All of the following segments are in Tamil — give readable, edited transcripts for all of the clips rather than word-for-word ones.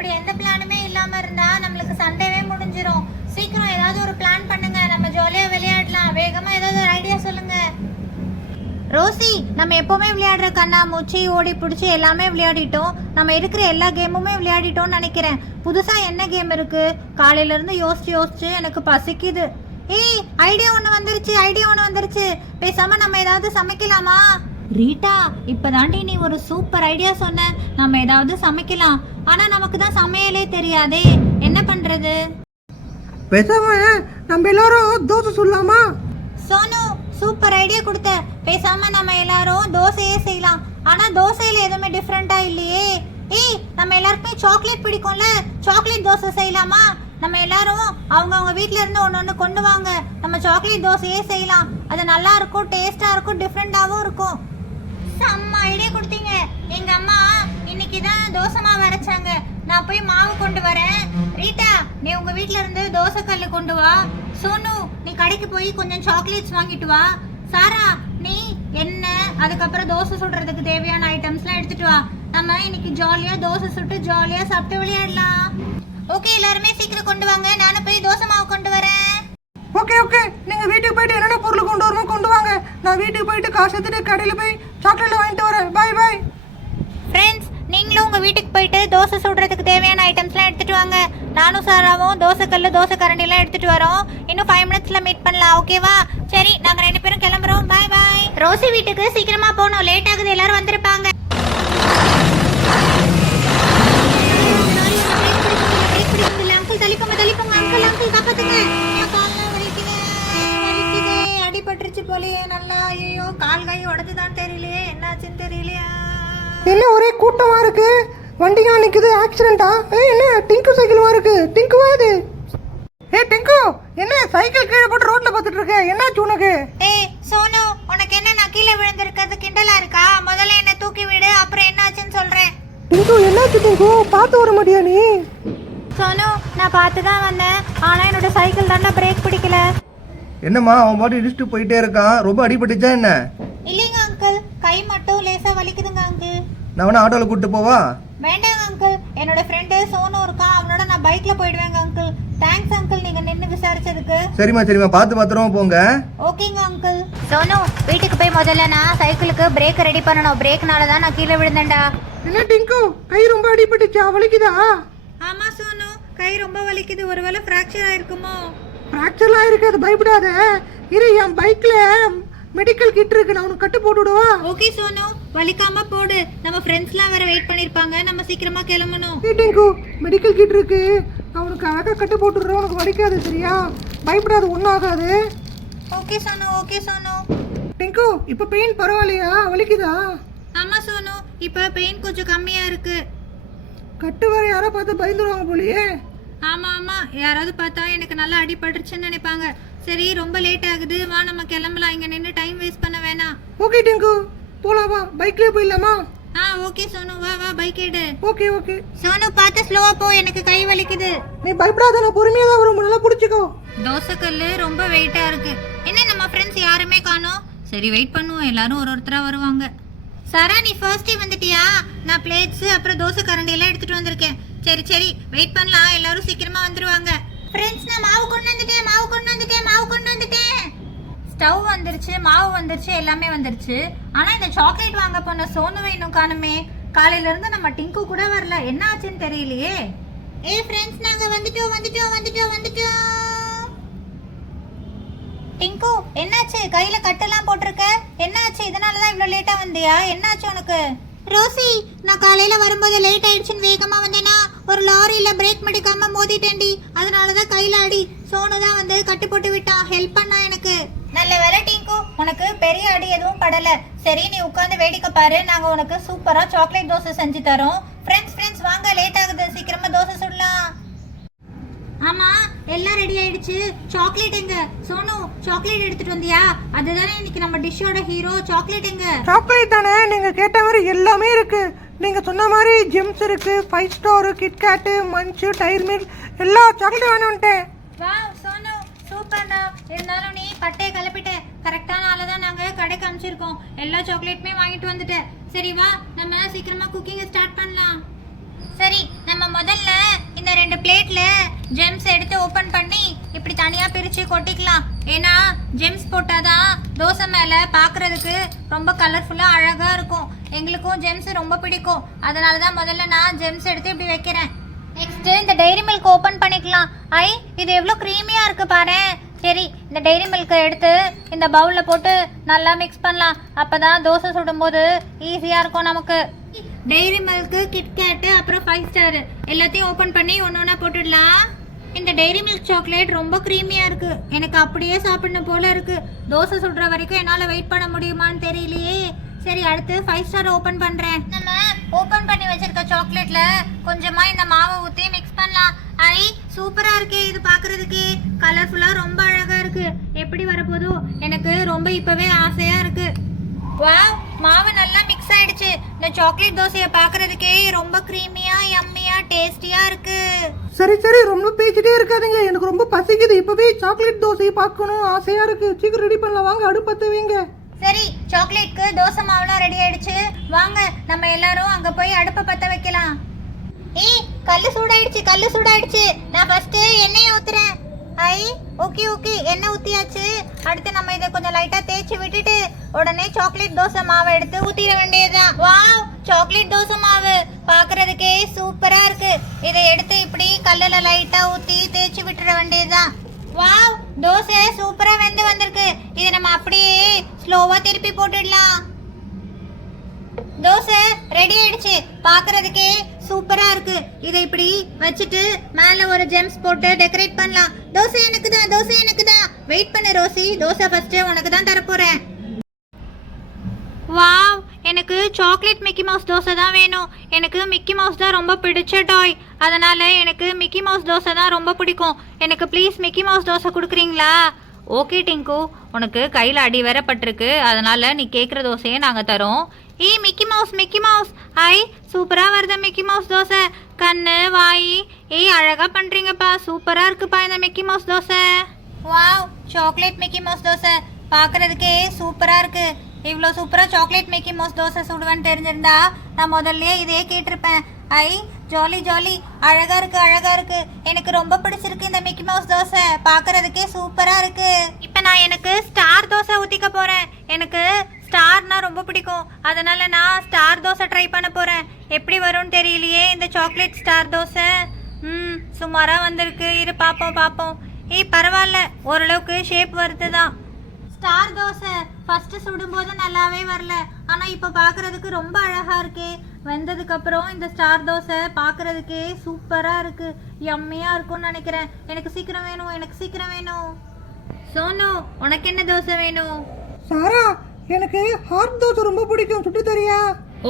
இப்படி எந்த பிளானுமே இல்லாம இருந்தா நம்மளுக்கு சண்டேவே முடிஞ்சிரும். சீக்கிரம் ஏதாவது ஒரு பிளான் பண்ணுங்க, நம்ம ஜாலியா விளையாடலாம். வேகமா ஏதாவது ஒரு ஐடியா சொல்லுங்க. ரோசி, நம்ம எப்பவுமே விளையாடுற கண்ணாமூச்சி, ஓடி பிடிச்சி எல்லாமே விளையாடிட்டோம். நம்ம இருக்கிற எல்லா கேமுமே விளையாடிட்டோம்னு நினைக்கிறேன். புதுசா என்ன கேம் இருக்கு? காலையில இருந்து யோசிச்சு எனக்கு பசிக்குது. ஏய், ஐடியா ஒன்று வந்துருச்சு. பேசாம நம்ம ஏதாவது சமைக்கலாமா? ரீட்டா, இப்பதாண்டி நீ ஒரு சூப்பர் ஐடியா சொன்ன. நம்ம ஏதாவது சமைக்கலாம். ஆனா நமக்கு தான் சமையலே தெரியாதே, என்ன பண்றது? பேசாம நம்ம எல்லாரும் தோசை சொல்லலாமா? சோனு, சூப்பர் ஐடியா கொடுத்த. பேசாம நம்ம எல்லாரும் தோசையே செய்யலாம். ஆனா தோசையில எதுவுமே டிஃப்ரெண்டா இல்லையே. ஏய், நம்ம எல்லாருக்குமே சாக்லேட் பிடிக்கும்ல, சாக்லேட் தோசை செய்யலாமா? நம்ம எல்லாரும் அவங்க வீட்ல இருந்து ஒன்று கொண்டு வாங்க, நம்ம சாக்லேட் தோசையே செய்யலாம். அது நல்லா இருக்கும், டேஸ்டா இருக்கும், டிஃப்ரெண்டாவும் இருக்கும். செம்ம ஐடியா கொடுத்தீங்க. எங்க அம்மா இன்னைக்கு தான் தோசை மாவு அரைச்சாங்க. நான் போய் மாவு கொண்டு வரேன். ரீட்டா, நீ உங்க வீட்ல இருந்து தோசை கல்லு கொண்டு வா. சோனு, நீ கடைக்கு போய் கொஞ்சம் சாக்லேட்ஸ் வாங்கிட்டு வா. சாரா, நீ எண்ணெய், அதுக்கப்புறம் தோசை சுடுறதுக்கு தேவையான ஐட்டம்ஸ்லாம் எடுத்துட்டு வா. நம்ம இன்னைக்கு ஜாலியா தோசை சுட்டு ஜாலியா சாப்பிட்டு விளையாடலாம். ஓகே, எல்லாருமே சீக்கிரம் கொண்டு வாங்க. நானும் போய் தோசை மாவு கொண்டு வரேன். ஓகே ஓகே, நீங்க வீட்டுக்கு போயிட்டு என்னென்ன பொருள் கொண்டு வரணுமோ கொண்டு வாங்க. நான் வீட்டுக்கு போயிட்டு காசு எடுத்துட்டு கடையில போய் சாக்லேட் வாங்கிட்டு வரேன். பாய் பாய். ஃப்ரெண்ட்ஸ், நீங்களும் உங்க வீட்டுக்கு போயிட்டு தோசை சுடுறதுக்கு தேவையான ஐட்டம்ஸ்லாம் எடுத்துட்டு வாங்க. நானும் சாராவும் தோசை கல்லு, தோசை கரண்டிலாம் எடுத்துட்டு வரோம். இன்னும் 5 மினிட்ஸ்ல மீட் பண்ணலாம், ஓகேவா? சரி, நாங்க 2 பேரும் கிளம்புறோம். பாய் பாய். ரோசி வீட்டுக்கு சீக்கிரமா போகணும், லேட் ஆகுது, எல்லாரும் வந்திருப்பாங்க. அங்கிள் காப்பாத்துங்க. என் கால்லாம் வலிக்குது. அடிபட்டுருச்சு போலயே நல்லா. ஐயோ, கால் கை உடஞ்சுதான் தெரியலையே, என்னாச்சுன்னு தெரியலையா? என்ன ஒரே கூட்டமா இருக்கு, வண்டியா நிக்குது, ஆக்சிடென்ட்டா? என்ன டிங்கு சைக்கிள் இருக்கு? டிங்குவா இது? டிங்கு, என்ன சைக்கிள் கீழே போட்டு ரோட்ல பார்த்துட்டு இருக்க? என்னாச்சு உனக்கு? சோனு, உனக்கு என்ன, நான் கீழே விழுந்திருக்கிறது கிண்டலா இருக்கா? முதல்ல என்ன தூக்கி விடு, அப்புறம் என்னாச்சுன்னு சொல்றேன். டிங்கு, என்னாச்சு டிங்கு? பார்த்து வர மாட்டியா நீ? சோனு, நான் பார்த்து தான் வந்தேன். ஆனா என்னோட சைக்கிள் தானே பிரேக் பிடிக்கல. என்னம்மா, அவன் பாட்டு இடிச்சுட்டு போயிட்டே இருக்கான். ரொம்ப அடிபட்டுச்சா என்ன? இல்லைங்க அங்கிள், கை மட்டும் லேசா வலிக்குதுங்க அங்கிள். நான் வேணா ஆட்டோல கூட்டிட்டு போவா? வேண்டாங்க அங்கிள், என்னோட ஃப்ரெண்டு சோனு இருக்கான், அவனோட நான் பைக்ல போயிடுவேங்க அங்கிள். தேங்க்ஸ் அங்கிள், நீங்க நின்னு விசாரிச்சதுக்கு. சரிம்மா, பார்த்து பத்திரமா போங்க. ஓகேங்க அங்கிள். சோனு, வீட்டுக்கு போய் முதல்ல நான் சைக்கிளுக்கு பிரேக் ரெடி பண்ணணும். பிரேக்னால தான் நான் கீழே விழுந்தேன்டா. என்ன டிங்கு, கை ரொம்ப அடிபட்டுச்சா? வலிக்குதா? ஆமா சோனு, கை ரொம்ப வலிக்குது. ஒருவேளை ஃப்ராக்சர் ஆயிருக்குமோ? ஃப்ராக்சர்லாம் இருக்காது, பயப்படாத. இரு, என் பைக்ல மெடிக்கல் கிட் இருக்கு, நான் உனக்கு கட்டு போட்டு விடுவா? ஓகே சோனு, வலிக்காம போடு. நம்ம ஃப்ரெண்ட்ஸ்லாம் வேற வெயிட் பண்ணிருப்பாங்க, நம்ம சீக்கிரமா கிளம்பணும். டிங்கு, மெடிக்கல் கிட் இருக்கு, நான் உனக்கு அழகா கட்டு போட்டு விடுறேன். உனக்கு வலிக்காது, சரியா? பயப்படாது, ஒன்றும் ஆகாது. Okay Sonu, okay Sonu. டிங்கு, இப்போ பெயின் பரவாயில்லையா? வலிக்குதா? ஆமா சோனு, இப்போ பெயின் கொஞ்சம் கம்மியா இருக்கு. கட்டு வேற யாரோ பார்த்து பயந்துருவாங்க போலியே. ஆமா ஆமா, யாராவது பார்த்தா எனக்கு நல்லா அடிபட்டுருச்சுன்னு நினைப்பாங்க. சரி, ரொம்ப லேட் ஆகுது, வா நம்ம கிளம்பலாம். இங்க நின்று டைம் வேஸ்ட் பண்ண வேணாம். ஓகே டிங்கு, போலாம், வா. பைக்லயே போயிடலாமா? ஓகே சோனு, வா வா, பைக் எடு. Okay okay. சோனு, பார்த்து ஸ்லோவா போ, எனக்கு கை வலிக்குது. நீ பயப்படாத, நான் பொறுமையா தான் வரும், நல்லா புடிச்சுக்கோ. தோசை கல்லு ரொம்ப வெயிட்டா இருக்கு. என்ன நம்ம ஃப்ரெண்ட்ஸ் யாருமே காணோம்? சரி, வெயிட் பண்ணுவோம், எல்லாரும் ஒருத்தரா வருவாங்க. சாரா, நீ ஃபர்ஸ்டே வந்துட்டியா? நான் பிளேட்ஸ் அப்புறம் தோசை கரண்டி எல்லாம் எடுத்துட்டு வந்திருக்கேன். சரி, வெயிட் பண்ணலாம், எல்லாரும் சீக்கிரமா வந்துருவாங்க. ஃப்ரெண்ட்ஸ், நான் மாவு கொண்டு வந்துட்டேன். ஸ்டவ் வந்துருச்சு, மாவு வந்துருச்சு, எல்லாமே வந்துருச்சு. ஆனா இந்த சாக்லேட் வாங்க போன சோனுவை இன்னும் காணுமே. காலையில இருந்து நம்ம டிங்கு கூட வரல, என்ன ஆச்சுன்னு தெரியலையே. ஃப்ரெண்ட்ஸ், நாங்க வந்துட்டோம். டிங்கு, என்னாச்சு? கையில கட்டெல்லாம் போட்டிருக்க, என்னாச்சு? இதனாலதான் இவ்வளவு லேட்டா வந்தியா? என்னாச்சு உனக்கு? ரோசி, நான் காலையில வரும்போது லேட் ஆயிடுச்சுன்னு வேகமா வந்தேனா, ஒரு லாரியில பிரேக் மடிக்காம மோதிட்டேன்டி. அதனாலதான் கையில அடி. சோனு தான் வந்து கட்டு போட்டு விட்டான், ஹெல்ப் பண்ணா எனக்கு. நல்ல வேலை டிங்கு, உனக்கு பெரிய அடி எதுவும் படல. சரி, நீ உட்காந்து வேடிக்கை பாரு, நாங்க உனக்கு சூப்பரா சாக்லேட் தோசை செஞ்சு தரோம். ஃப்ரெண்ட்ஸ் வாங்க, லேட் ஆகுது, சீக்கிரமா தோசை சுடலாம். ஆமா, எல்லாம் ரெடி ஆயிடுச்சு. சாக்லேட் எங்க? சோனு, சாக்லேட் எடுத்துட்டு வந்தியா? அதுதானே இன்னைக்கு நம்ம டிஷ்ஷோட ஹீரோ. சாக்லேட் எங்க? சாக்லேட் தானே, நீங்க கேட்ட மாதிரி எல்லாமே இருக்கு. நீங்க சொன்ன மாதிரி ஜெம்ஸ் இருக்கு, 5 star, KitKat, Munch, Dairy Milk, எல்லா சாக்லேட்டும் வேணும்ட்டேன். வாவ் சோனு, சூப்பர்டா. இருந்தாலும் நீ பட்டையை கிளப்பிட்ட. கரெக்டான ஆளை தான் நாங்க கடைக்கு அனுப்பிச்சிருக்கோம். எல்லா சாக்லேட்டுமே வாங்கிட்டு வந்துட்டேன். சரி வா, நம்ம சீக்கிரமா குக்கிங் ஸ்டார்ட் பண்ணலாம். சரி, நம்ம முதல்ல இந்த 2 பிளேட்ல ஜெம்ஸ் எடுத்து ஓபன் பண்ணி இப்படி தனியா பிரிச்சு கொட்டிக்கலாம். ஏன்னா ஜெம்ஸ் போட்டாதான் தோசை மேல பாக்குறதுக்கு ரொம்ப கலர்ஃபுல்லா அழகா இருக்கும். எங்களுக்கும் ஜெம்ஸ் ரொம்ப பிடிக்கும். அதனாலதான் முதல்ல நான் ஜெம்ஸ் எடுத்து இப்படி வைக்கிறேன். நெக்ஸ்ட் இந்த டைரி மில்க் ஓபன் பண்ணிக்கலாம். இது எவ்வளவு க்ரீமியா இருக்கு பாரு. சரி, இந்த டைரி மில்கை எடுத்து இந்த பவுல்ல போட்டு நல்லா மிக்ஸ் பண்ணலாம். அப்பதான் தோசை சுடும்போது ஈஸியா இருக்கும் நமக்கு. டைரி மில்க், கிட்கேட், அப்புறம் 5 ஸ்டார் எல்லாத்தையும் ஓபன் பண்ணி ஒன்னொன்னா போட்டுடலாம். இந்த டைரி மில்க் சாக்லேட் ரொம்ப க்ரீமியா இருக்கு. எனக்கு அப்படியே சாப்பிடணும் போல இருக்கு. தோசை சுடுற வரைக்கும் என்னால வெயிட் பண்ண முடியுமான்னு தெரியலையே. சரி, அடுத்து 5 ஸ்டார் ஓபன் பண்றேன். நம்ம ஓபன் பண்ணி வச்சிருக்க சாக்லேட்ல கொஞ்சமா இந்த மாவை ஊத்தி மிக்ஸ் பண்ணலாம். சூப்பரா இருக்கே, இது பாக்குறதுக்கு கலர்ஃபுல்லா ரொம்ப அழகா இருக்கு. எப்படி வரப்போதோ எனக்கு ரொம்ப இப்பவே ஆசையா இருக்கு. வாவ், மாவு நல்லா மிக்ஸ் ஆயிடுச்சு. இந்த சாக்லேட் தோசையை பாக்குறதுக்கே ரொம்ப க்ரீமியா யம்மியா டேஸ்டியா இருக்கு. சரி சரி, ரொம்ப பேசிட்டே இருக்காதீங்க, எனக்கு ரொம்ப பசிக்குது. இப்பவே சாக்லேட் தோசையை பார்க்கணும் ஆசையா இருக்கு. சீக்கிரம் ரெடி பண்ணலாம், வாங்க அடுப்பத்த வைங்க. சரி, சாக்லேட்க்கு தோசை மாவுலாம் ரெடி ஆயிடுச்சு. வாங்க நம்ம எல்லாரும் அங்க போய் அடுப்பை பத்த வைக்கலாம். கல்லு சூடாயிடுச்சு. நான் ஃபர்ஸ்ட் எண்ணெயை ஊத்துறேன். ஓகே, எண்ணெய் ஊத்தியாச்சு. அடுத்து நம்ம இதை கொஞ்சம் லைட்டா தேய்ச்சி விட்டுட்டு உடனே சாக்லேட் தோசை மாவை எடுத்து ஊத்திட வேண்டியதுதான். வாவ், சாக்லேட் தோசை மாவு பாக்குறதுக்கே சூப்பரா இருக்கு. இதை எடுத்து இப்படி கல்லுல லைட்டா ஊத்தி தேய்ச்சி விட்டுற வேண்டியதுதான். வாவ், தோசை சூப்பரா வெந்து வந்திருக்கு. இதை நம்ம அப்படியே ஸ்லோவா திருப்பி போட்டுடலாம். தோசை ரெடி ஆயிடுச்சு. பாக்குறதுக்கே சூப்பரா இருக்கு. இதை இப்படி வச்சுட்டு மேல ஒரு ஜெம்ஸ் போட்டு டெக்கரேட் பண்ணலாம். தோசை எனக்கு தான். வெயிட் பண்ணு ரோசி, தோசை ஃபர்ஸ்ட் உனக்கு தான் தரப்போறேன். வாவ், எனக்கு சாக்லேட் மிக்கி மவுஸ் தோசை தான் வேணும். எனக்கு மிக்கி மவுஸ் தான் ரொம்ப பிடிச்ச டாய். அதனால எனக்கு மிக்கி மவுஸ் தோசை தான் ரொம்ப பிடிக்கும். எனக்கு ப்ளீஸ் மிக்கி மவுஸ் தோசை கொடுக்குறீங்களா? ஓகே டிங்கு, உனக்கு கையில் அடி வேற பட்டிருக்கு. அதனால நீ கேட்குற தோசையே நாங்கள் தரோம். மிக்கி மவுஸ் சூப்பரா வருது மிக்கி மவுஸ் தோசை. கண்ணு வாய் அழகா பண்றீங்கப்பா. சூப்பரா இருக்குப்பா இந்த Mickey mouse dosa. Wow, chocolate Mickey mouse dosa பாக்குறதுக்கே சூப்பரா இருக்கு. இவ்வளோ சூப்பரா சாக்லேட் மிக்கி மவுஸ் தோசை சுடுவேன்னு தெரிஞ்சிருந்தா நான் முதல்ல இதே கேட்டிருப்பேன். ஜாலி, அழகா இருக்கு. எனக்கு ரொம்ப பிடிச்சிருக்கு இந்த மிக்கி மவுஸ் தோசை. பாக்குறதுக்கே சூப்பரா இருக்கு. இப்போ நான் எனக்கு ஸ்டார் தோசை ஊத்திக்க போறேன். எனக்கு ஸ்டார்னா ரொம்ப பிடிக்கும். அதனால நான் ஸ்டார் தோசை ட்ரை பண்ண போறேன். எப்படி வரும்னு தெரியலையே இந்த சாக்லேட் ஸ்டார் தோசை. சுமாரா வந்திருக்கு. இரு பாப்போம். பரவாயில்ல, ஓரளவுக்கு ஷேப் வருதுதான். ஸ்டார் தோசை ஃபர்ஸ்ட் சுடும்போது நல்லாவே வரல. ஆனா இப்ப பாக்குறதுக்கு ரொம்ப அழகா இருக்கே. வெந்ததுக்கு அப்புறம் இந்த ஸ்டார் தோசை பாக்குறதுக்கே சூப்பரா இருக்கு. யம்மியா இருக்கும்னு நினைக்கிறேன். எனக்கு சீக்கிரம் வேணும். சோனு, உனக்கு என்ன தோசை வேணும்? சாரா, எனக்கு ஹாட் தோசை ரொம்ப பிடிக்கும், சுட்டு தரியா?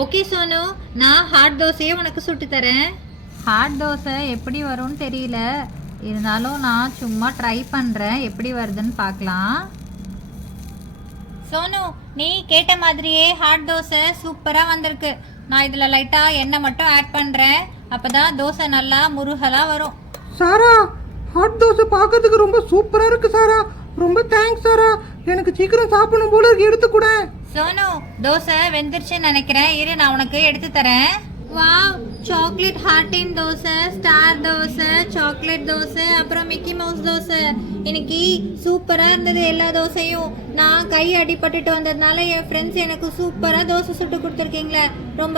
ஓகே சோனு, நான் ஹாட் தோசையே உனக்கு சுட்டு தரேன். ஹாட் தோசை எப்படி வரும்னு தெரியல, இருந்தாலும் நான் சும்மா ட்ரை பண்ணுறேன். எப்படி வருதுன்னு பார்க்கலாம். சோனு, நீ கேட்ட மாதிரியே ஹாட் தோசை சூப்பராக வந்திருக்கு. நான் இதில் லைட்டாக எண்ணெய் மட்டும் ஆட் பண்ணுறேன். அப்போ தான் தோசை நல்லா முருகலாக வரும். சாரா, ஹாட் தோசை பார்க்கறதுக்கு ரொம்ப சூப்பராக இருக்கு சாரா. ரொம்ப தேங்க்ஸ் சாரா. எனக்கு சீக்கிரம் சாப்பிடணும் போல இருக்கு, எடுத்து கூட. சோனு, தோசை வெந்துருச்சுன்னு நினைக்கிறேன். இரு, நான் உனக்கு எடுத்து தரேன். Wow, chocolate heart dosa, star dosa, chocolate dosa, அப்புறம் மிக்கி மவுஸ் தோசை. இன்னைக்கு சூப்பராக இருந்தது எல்லா தோசையும். நான் கை அடிபட்டுட்டு வந்ததுனால என் ஃப்ரெண்ட்ஸ் எனக்கு சூப்பராக தோசை சுட்டு கொடுத்துருக்கீங்களே.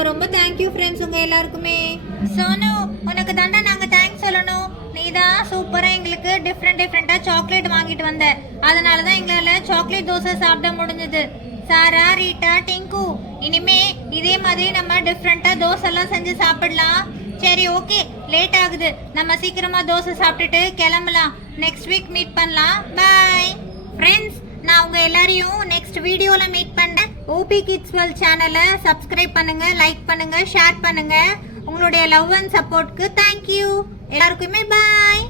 ரொம்ப தேங்க்யூ ஃப்ரெண்ட்ஸ் உங்கள் எல்லாருக்குமே. சோனு, உனக்கு தாண்டா நாங்கள் தேங்க்ஸ் சொல்லணும். நீ தான் சூப்பராக எங்களுக்கு டிஃப்ரெண்ட்டாக சாக்லேட் வாங்கிட்டு வந்த. அதனால தான் எங்களால் சாக்லேட் தோசை சாப்பிட முடிஞ்சது. சாரா, ரீட்டா, டிங்கு, இனிமே இதே மாதிரி நம்ம டிஃப்ரெண்ட்டாக தோசைலாம் செஞ்சு சாப்பிடலாம். சரி, ஓகே, லேட் ஆகுது. நம்ம சீக்கிரமாக தோசை சாப்பிட்டுட்டு கிளம்பலாம். நெக்ஸ்ட் வீக் மீட் பண்ணலாம். Bye friends. நான் உங்கள் எல்லாரையும் நெக்ஸ்ட் வீடியோவில் மீட் பண்ணேன். ஓபி கிட்ஸ் வேர்ல்ட் சேனலை சப்ஸ்கிரைப் பண்ணுங்கள், லைக் பண்ணுங்கள், ஷேர் பண்ணுங்கள். உங்களுடைய லவ் அண்ட் சப்போர்ட்க்கு தேங்க்யூ. எல்லாருக்குமே பாய்.